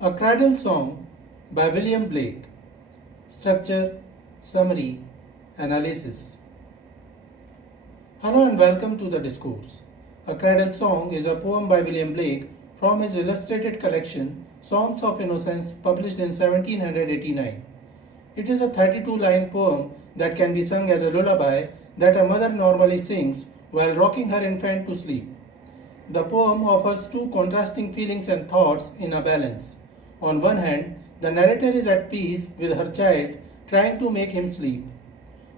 A Cradle Song by William Blake. Structure, Summary, Analysis. Hello and welcome to the discourse. A Cradle Song is a poem by William Blake from his illustrated collection Songs of Innocence published in 1789. It is a 32-line poem that can be sung as a lullaby that a mother normally sings while rocking her infant to sleep. The poem offers two contrasting feelings and thoughts in a balance. On one hand, the narrator is at peace with her child, trying to make him sleep.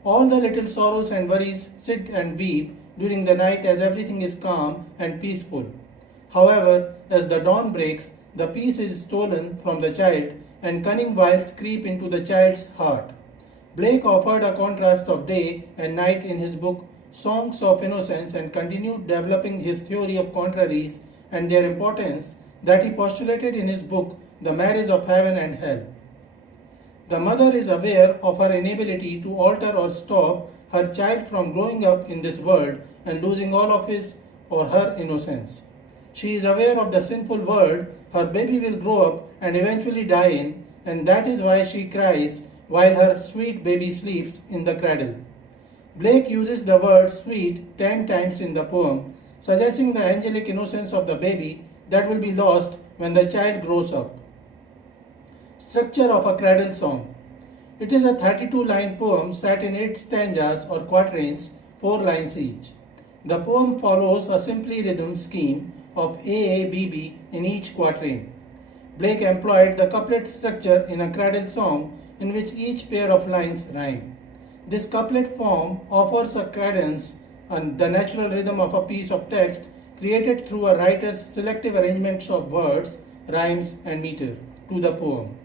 All the little sorrows and worries sit and weep during the night as everything is calm and peaceful. However, as the dawn breaks, the peace is stolen from the child and cunning wiles creep into the child's heart. Blake offered a contrast of day and night in his book Songs of Innocence and continued developing his theory of contraries and their importance that he postulated in his book The Marriage of Heaven and Hell. The mother is aware of her inability to alter or stop her child from growing up in this world and losing all of his or her innocence. She is aware of the sinful world her baby will grow up and eventually die in, and that is why she cries while her sweet baby sleeps in the cradle. Blake uses the word sweet 10 times in the poem, suggesting the angelic innocence of the baby that will be lost when the child grows up. Structure of a Cradle Song. It is a 32-line poem set in 8 stanzas or quatrains, 4 lines each. The poem follows a simply rhythm scheme of AABB in each quatrain. Blake employed the couplet structure in a cradle song in which each pair of lines rhyme. This couplet form offers a cadence and the natural rhythm of a piece of text created through a writer's selective arrangements of words, rhymes, and meter to the poem.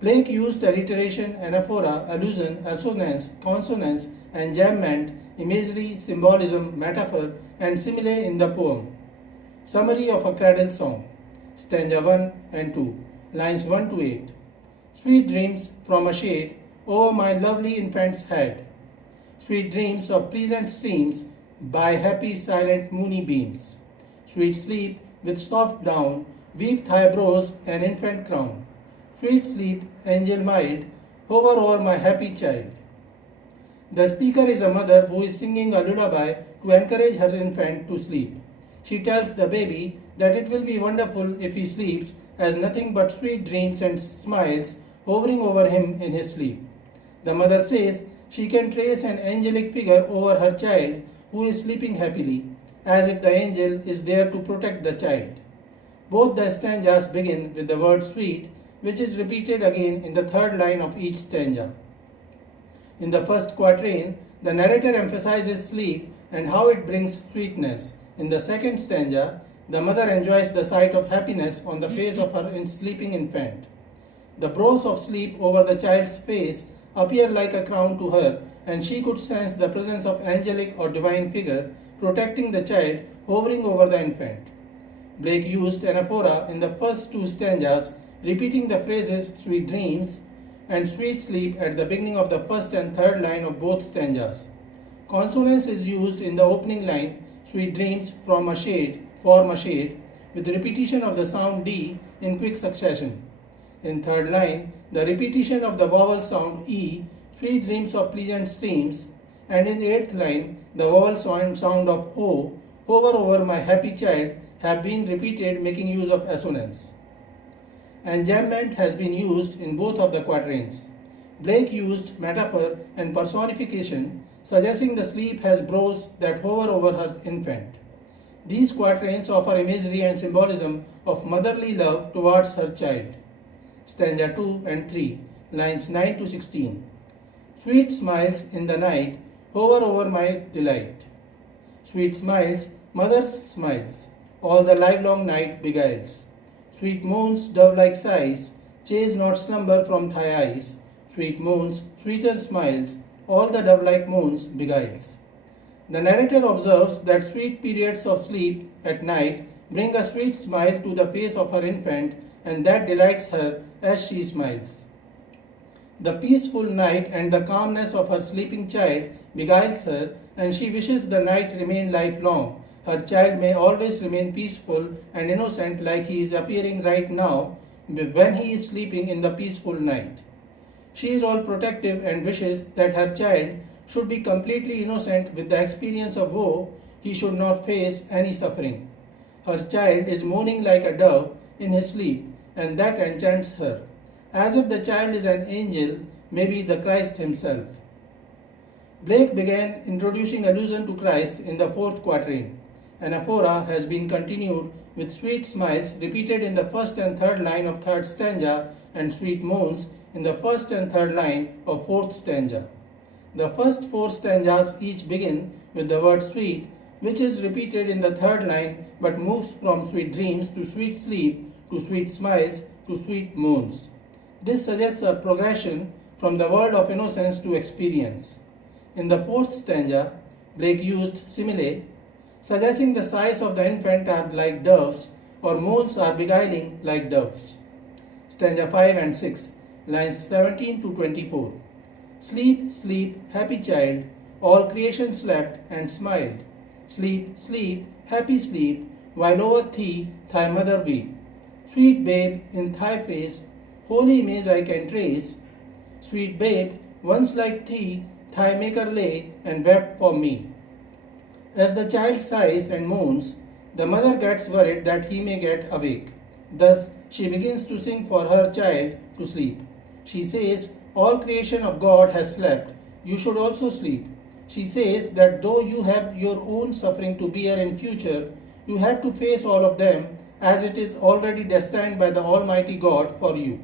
Blake used alliteration, anaphora, allusion, assonance, consonance, enjambment, imagery, symbolism, metaphor, and simile in the poem. Summary of a Cradle Song. Stanza 1 and 2, lines 1 to 8. Sweet dreams from a shade over my lovely infant's head. Sweet dreams of pleasant streams by happy silent moony beams. Sweet sleep with soft down, weave thy brows an infant crown. Sweet sleep, angel mild, hover over my happy child. The speaker is a mother who is singing a lullaby to encourage her infant to sleep. She tells the baby that it will be wonderful if he sleeps, as nothing but sweet dreams and smiles hovering over him in his sleep. The mother says she can trace an angelic figure over her child who is sleeping happily, as if the angel is there to protect the child. Both the stanzas begin with the word sweet, which is repeated again in the third line of each stanza. In the first quatrain, the narrator emphasizes sleep and how it brings sweetness. In the second stanza, the mother enjoys the sight of happiness on the face of her sleeping infant. The brows of sleep over the child's face appear like a crown to her, and she could sense the presence of angelic or divine figure protecting the child hovering over the infant. Blake used anaphora in the first 2 stanzas, repeating the phrases sweet dreams and sweet sleep at the beginning of the first and third line of both stanzas. Consonance is used in the opening line, sweet dreams from a shade, form a shade, with repetition of the sound D in quick succession. In third line, the repetition of the vowel sound E, sweet dreams of pleasant streams, and in 8th line, the vowel sound of O, hover over my happy child, have been repeated making use of assonance. Enjambment has been used in both of the quatrains. Blake used metaphor and personification, suggesting the sleep has brows that hover over her infant. These quatrains offer imagery and symbolism of motherly love towards her child. Stanza 2 and 3, lines 9 to 16. Sweet smiles in the night hover over my delight. Sweet smiles, mother's smiles, all the livelong night beguiles. Sweet moons, dove-like sighs, chase not slumber from thy eyes. Sweet moons, sweeter smiles, all the dove-like moons beguiles. The narrator observes that sweet periods of sleep at night bring a sweet smile to the face of her infant, and that delights her as she smiles. The peaceful night and the calmness of her sleeping child beguiles her, and she wishes the night remain lifelong, her child may always remain peaceful and innocent like he is appearing right now when he is sleeping in the peaceful night. She is all protective and wishes that her child should be completely innocent with the experience of woe. He should not face any suffering. Her child is moaning like a dove in his sleep, and that enchants her, as if the child is an angel, maybe the Christ himself. Blake began introducing allusion to Christ in the fourth quatrain. Anaphora has been continued with sweet smiles repeated in the first and third line of third stanza and sweet moans in the first and third line of fourth stanza. The first four stanzas each begin with the word sweet, which is repeated in the third line but moves from sweet dreams to sweet sleep to sweet smiles to sweet moans. This suggests a progression from the world of innocence to experience. In the fourth stanza, Blake used simile, suggesting the sighs of the infant are like doves or moans are beguiling like doves. Stanza 5 and 6, lines 17 to 24. Sleep, sleep, happy child, all creation slept and smiled. Sleep, sleep, happy sleep, while over thee thy mother weep. Sweet babe, in thy face, holy image I can trace. Sweet babe, once like thee, thy maker lay and wept for me. As the child sighs and moans, the mother gets worried that he may get awake. Thus, she begins to sing for her child to sleep. She says, all creation of God has slept, you should also sleep. She says that though you have your own suffering to bear in future, you have to face all of them as it is already destined by the Almighty God for you.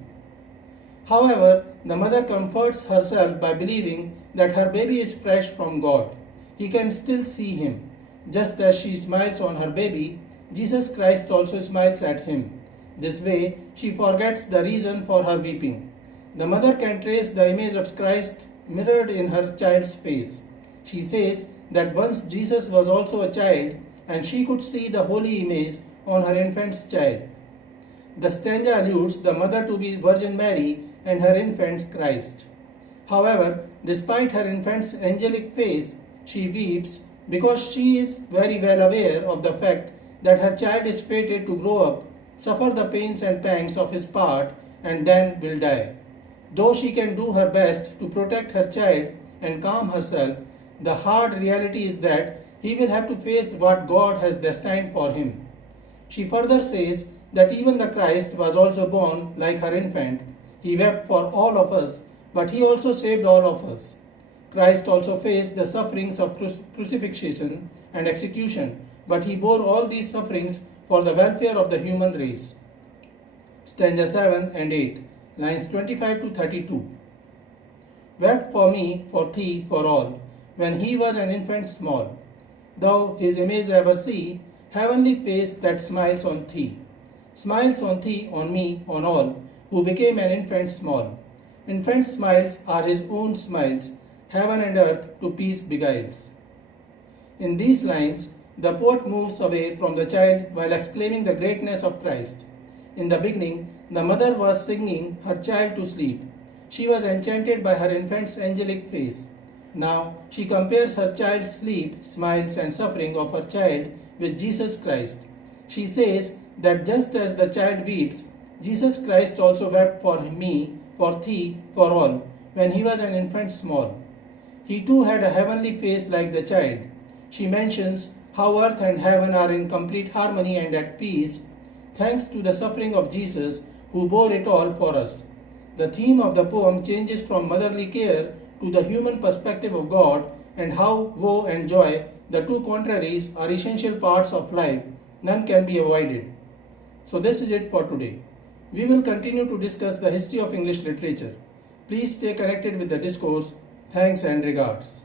However, the mother comforts herself by believing that her baby is fresh from God. He can still see him. Just as she smiles on her baby, Jesus Christ also smiles at him. This way, she forgets the reason for her weeping. The mother can trace the image of Christ mirrored in her child's face. She says that once Jesus was also a child and she could see the holy image on her infant's child. The stanza alludes the mother to be Virgin Mary and her infant Christ. However, despite her infant's angelic face, she weeps because she is very well aware of the fact that her child is fated to grow up, suffer the pains and pangs of his part, and then will die. Though she can do her best to protect her child and calm herself, the hard reality is that he will have to face what God has destined for him. She further says that even the Christ was also born like her infant. He wept for all of us, but he also saved all of us. Christ also faced the sufferings of crucifixion and execution, but he bore all these sufferings for the welfare of the human race. Stanza 7 and 8, lines 25 to 32. Wept for me, for thee, for all, when he was an infant small. Thou his image ever see, heavenly face that smiles on thee. Smiles on thee, on me, on all, who became an infant small. Infant smiles are his own smiles, heaven and earth to peace beguiles. In these lines, the poet moves away from the child while exclaiming the greatness of Christ. In the beginning, the mother was singing her child to sleep. She was enchanted by her infant's angelic face. Now, she compares her child's sleep, smiles, and suffering of her child with Jesus Christ. She says that just as the child weeps, Jesus Christ also wept for me, for thee, for all, when he was an infant small. He too had a heavenly face like the child. She mentions how earth and heaven are in complete harmony and at peace, thanks to the suffering of Jesus who bore it all for us. The theme of the poem changes from motherly care to the human perspective of God and how woe and joy, the two contraries, are essential parts of life. None can be avoided. So this is it for today. We will continue to discuss the history of English literature. Please stay connected with the discourse. Thanks and regards.